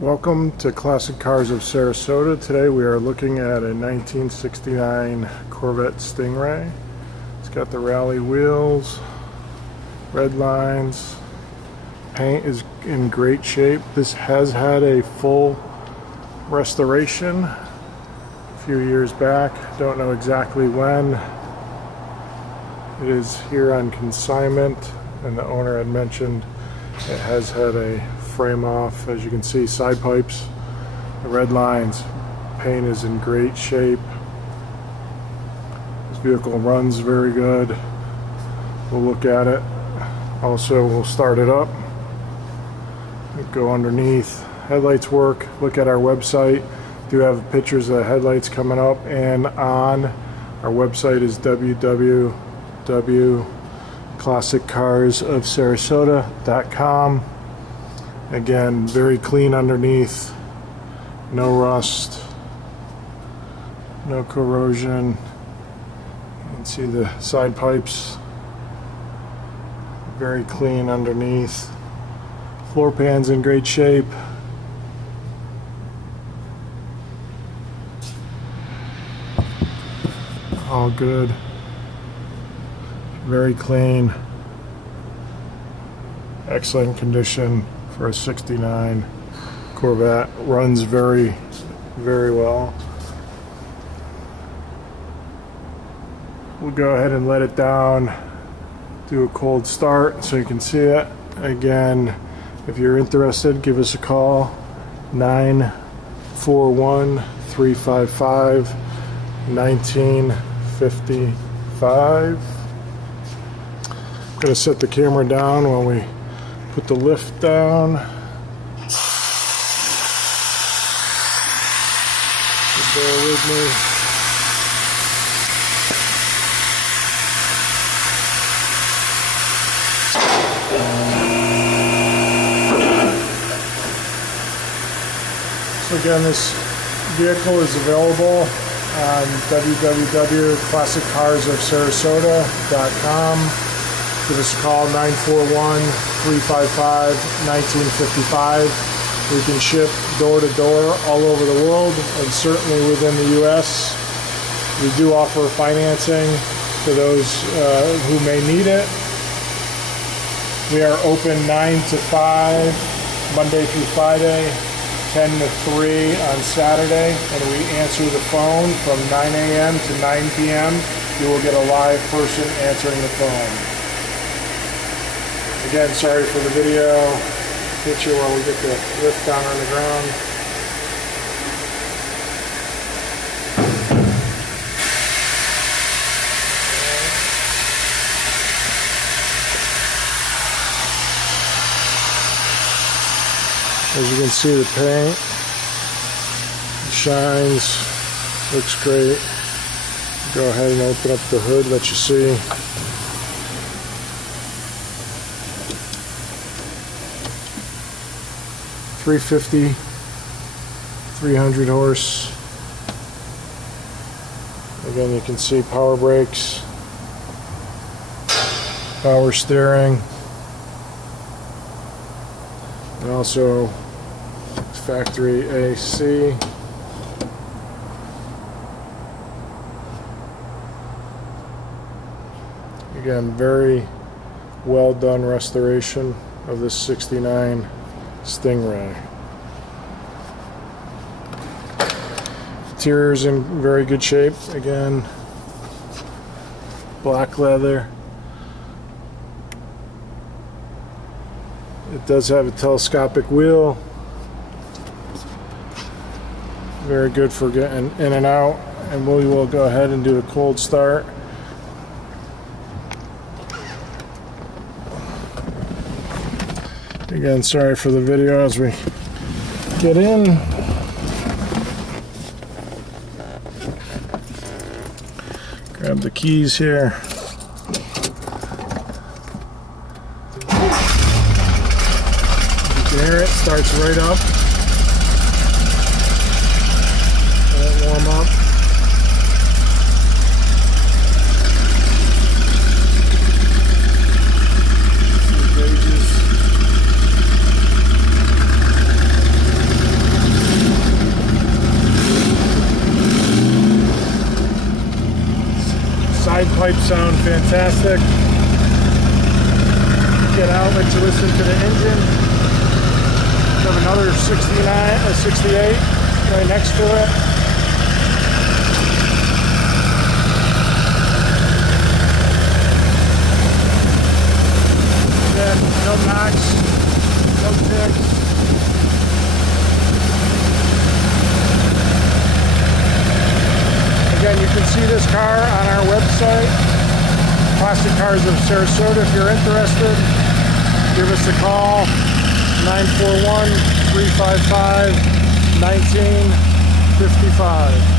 Welcome to Classic Cars of Sarasota. Today we are looking at a 1969 Corvette Stingray. It's got the rally wheels, red lines, paint is in great shape. This has had a full restoration a few years back. Don't know exactly when. It is here on consignment, and the owner had mentioned it has had a frame off. As you can see, side pipes, the red lines, paint is in great shape. This vehicle runs very good. We'll look at it. Also, we'll start it up, go underneath. Headlights work. Look at our website. Do have pictures of the headlights coming up and on. Our website is www.classiccarsofsarasota.com. Again, very clean underneath, no rust, no corrosion. You can see the side pipes, very clean underneath. Floor pan's in great shape. All good. Very clean. Excellent condition for a 69 Corvette. Runs very, very well. We'll go ahead and let it down, do a cold start so you can see it. Again, if you're interested, give us a call, 941-355-1955. I'm going to set the camera down while we put the lift down. So bear with me. So again, this vehicle is available on www.classiccarsofsarasota.com. Give us a call, 941-355-1955. We can ship door to door all over the world and certainly within the U.S. We do offer financing for those who may need it. We are open 9 to 5 Monday through Friday, 10 to 3 on Saturday, and we answer the phone from 9 a.m. to 9 p.m. You will get a live person answering the phone. Again, sorry for the video picture while we get the lift down on the ground. As you can see, the paint shines, looks great. Go ahead and open up the hood, let you see. .350, 300 horse. Again, you can see power brakes, power steering, and also factory AC. Again, very well done restoration of this 69 Stingray. Interior's in very good shape. Again, black leather. It does have a telescopic wheel. Very good for getting in and out. And we will go ahead and do a cold start. Again, sorry for the video as we get in. Grab the keys here. You can hear it, starts right up. Let it warm up. See the gauges. pipes sound fantastic. Get out, let you listen to the engine. We have another 68 right next to it. Again, no knocks, no ticks. Again, you can see this car on our website, Classic Cars of Sarasota. If you're interested, give us a call, 941-355-1955.